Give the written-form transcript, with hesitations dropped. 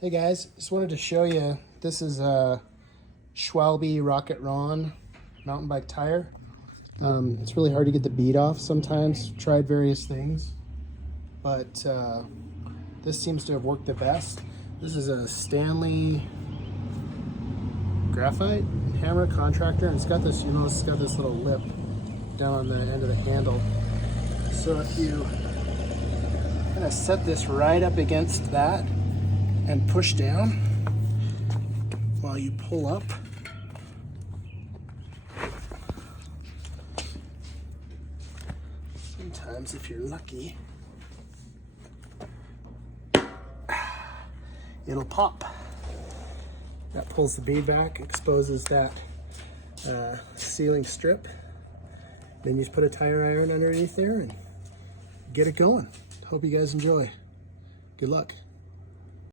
Hey guys, just wanted to show you, this is a Schwalbe Rocket Ron mountain bike tire. It's really hard to get the bead off sometimes. Tried various things, but this seems to have worked the best. This is a Stanley graphite hammer contractor, and it's got this, you know, it's got this little lip down on the end of the handle. So if you kind of set this right up against that and push down while you pull up, sometimes if you're lucky, it'll pop. That pulls the bead back, exposes that sealing strip. Then you just put a tire iron underneath there and get it going. Hope you guys enjoy. Good luck.